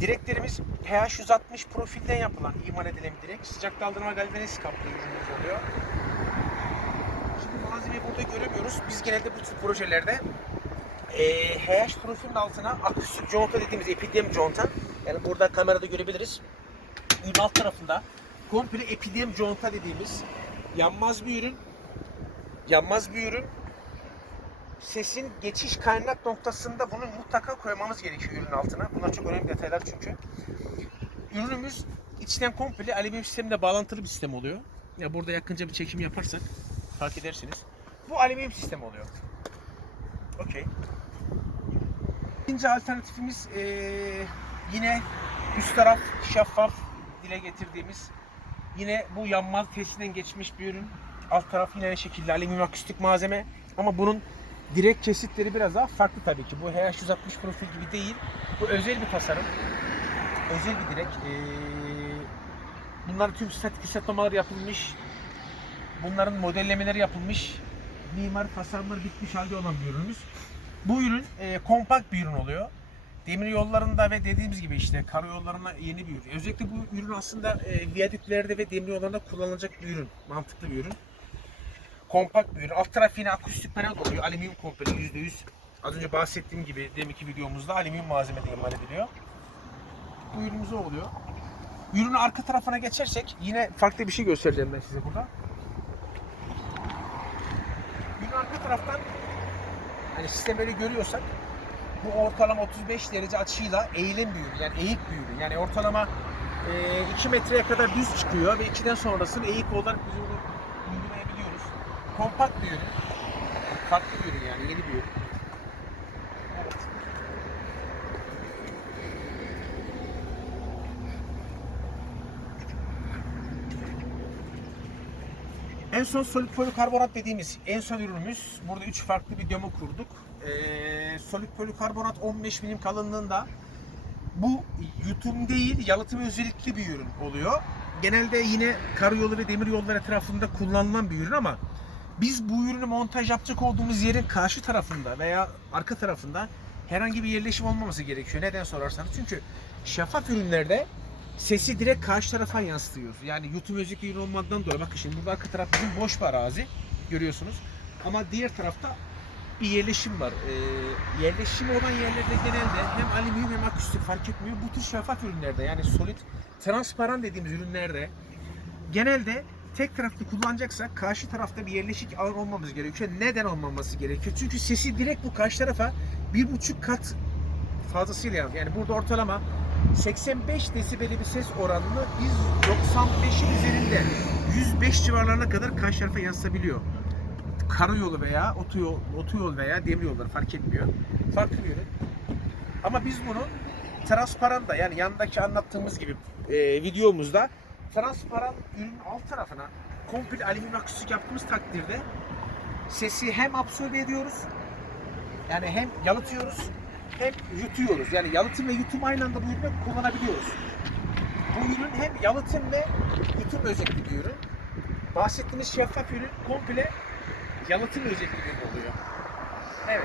Direklerimiz PH160 profilden yapılan imal edilen bir direk. Sıcak daldırma galvaniz kaplı ürünümüz oluyor. Şimdi malzemeyi burada göremiyoruz. Biz genelde bu tür projelerde eee HH profilin altına akustik conta dediğimiz epidem conta. Yani burada kamerada görebiliriz. Ürün alt tarafında komple epidem conta dediğimiz yanmaz bir ürün. Yanmaz bir ürün. Sesin geçiş kaynak noktasında bunu mutlaka koymamız gerekiyor ürünün altına. Bunlar çok önemli detaylar çünkü. Ürünümüz içten komple alüminyum sistemle bağlantılı bir sistem oluyor. Ya burada yakınca bir çekim yaparsak fark edersiniz. Bu alüminyum sistem oluyor. Okey. İkinci alternatifimiz eee, yine üst taraf şeffaf dile getirdiğimiz yine bu yanmaz testinden geçmiş bir ürün. Alt taraf yine aynı şekilde alüminyum akustik malzeme ama bunun direkt kesitleri biraz daha farklı tabii ki. Bu HH160 profil gibi değil. Bu özel bir tasarım. Özel bir direk. Ee, bunların tüm statik hesaplamaları yapılmış. Bunların modellemeleri yapılmış. Mimar tasarımları bitmiş halde olan bir ürünümüz. Bu ürün e, kompakt bir ürün oluyor. Demir yollarında ve dediğimiz gibi işte karayollarına yeni bir ürün. Özellikle bu ürün aslında e, viyadüklerde ve demir yollarında kullanılacak bir ürün. Mantıklı bir ürün. Kompakt bir ürün. Alt taraf yine akustik panel oluyor. Alüminyum komple %100. Az önce bahsettiğim gibi deminki videomuzda alüminyum malzemede imal ediliyor. Bu ürünümüz oluyor. Ürünün arka tarafına geçersek yine farklı bir şey göstereceğim ben size burada. Ürün arka taraftan hani sistemleri görüyorsak bu ortalama 35 derece açıyla eğilen bir ürün. Yani eğik bir ürün. Yani ortalama 2 metreye kadar düz çıkıyor ve 2'den sonrasını eğik olarak biz onu uygulayabiliyoruz. Kompakt bir ürün. Farklı bir ürün yani yeni bir ürün. En son solid polikarbonat dediğimiz en son ürünümüz. Burada üç farklı bir demo kurduk. Ee, solid polikarbonat 15 milim kalınlığında. Bu yutum değil, yalıtım özellikli bir ürün oluyor. Genelde yine karayolu ve demir yolları etrafında kullanılan bir ürün ama biz bu ürünü montaj yapacak olduğumuz yerin karşı tarafında veya arka tarafında herhangi bir yerleşim olmaması gerekiyor. Neden sorarsanız çünkü şeffaf ürünlerde sesi direkt karşı tarafa yansıtıyoruz. Yani yutum özellikli ürün olmadığından dolayı bakın şimdi burada arka taraf bizim boş bir arazi görüyorsunuz. Ama diğer tarafta bir yerleşim var. Ee, yerleşim olan yerlerde genelde hem alüminyum hem akustik fark etmiyor. Bu tür şeffaf ürünlerde yani solid, transparan dediğimiz ürünlerde genelde tek taraflı kullanacaksak karşı tarafta bir yerleşik alan olmamız gerekiyor. Neden olmaması gerekiyor? Çünkü sesi direkt bu karşı tarafa bir buçuk kat fazlasıyla yansıyor. Yani burada ortalama 85 desibeli bir ses oranını biz 95'in üzerinde 105 civarlarına kadar karşı tarafa yansıtabiliyor. Karayolu veya otoyol, otoyol veya demir yolları fark etmiyor. Farklı bir ürün. Ama biz bunu transparan da yani yandaki anlattığımız gibi e, videomuzda transparan ürünün alt tarafına komple alüminyum akustik yaptığımız takdirde sesi hem absorbe ediyoruz yani hem yalıtıyoruz hem yutuyoruz. Yani yalıtım ve yutum aynı anda bu ürünü kullanabiliyoruz. Bu ürün hem yalıtım ve yutum özellikli bir ürün. Bahsettiğimiz şeffaf ürün komple yalıtım özellikli bir ürün oluyor. Evet.